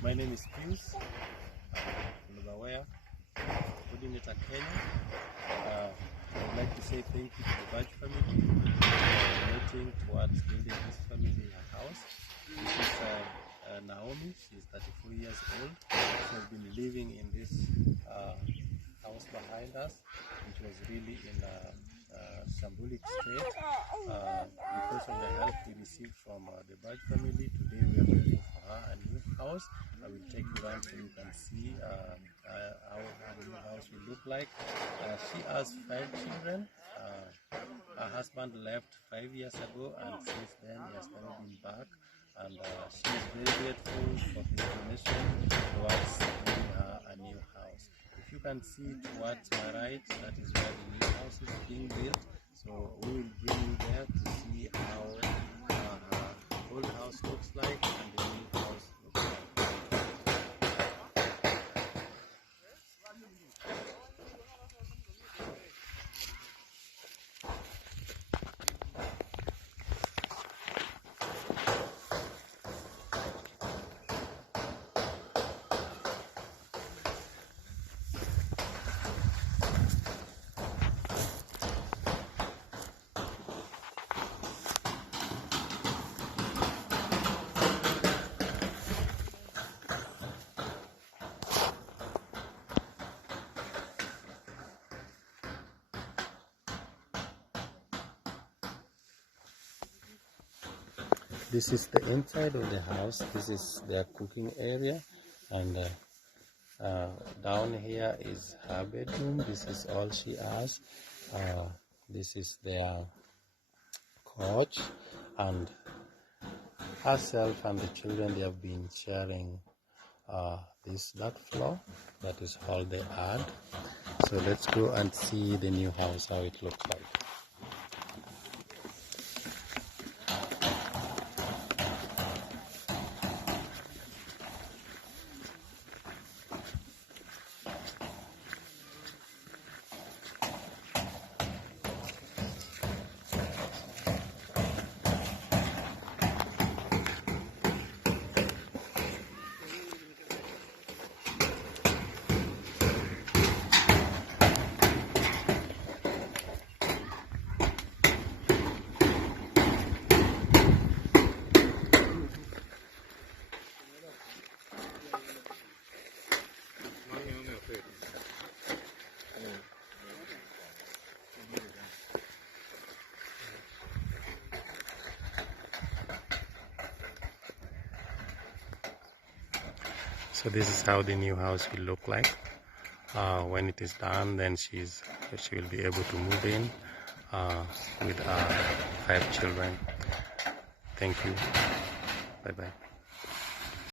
My name is Pius Lubawaya, coordinator Kenya. I would like to say thank you to the Baj family for donating towards building this family a house. This is Naomi. She's 34 years old. She has been living in this house behind us, which was really in shambolic state. Because of the help we received from the Baj family, today we are building for her a new house. I will take you around so you can see how the new house will look like. She has 5 children. Her husband left 5 years ago, and since then he has never been back. And she is very grateful for his donation towards giving her a new house. If you can see towards my right, that is where the new house is being built. So we will bring you there to see how her old house looks like and the new house looks like. This is the inside of the house. This is their cooking area, and down here is her bedroom. This is all she has. This is their couch, and herself and the children, they have been sharing that floor. That is all they had. So let's go and see the new house, how it looks like. So this is how the new house will look like. When it is done, then she will be able to move in with 5 children. Thank you. Bye bye.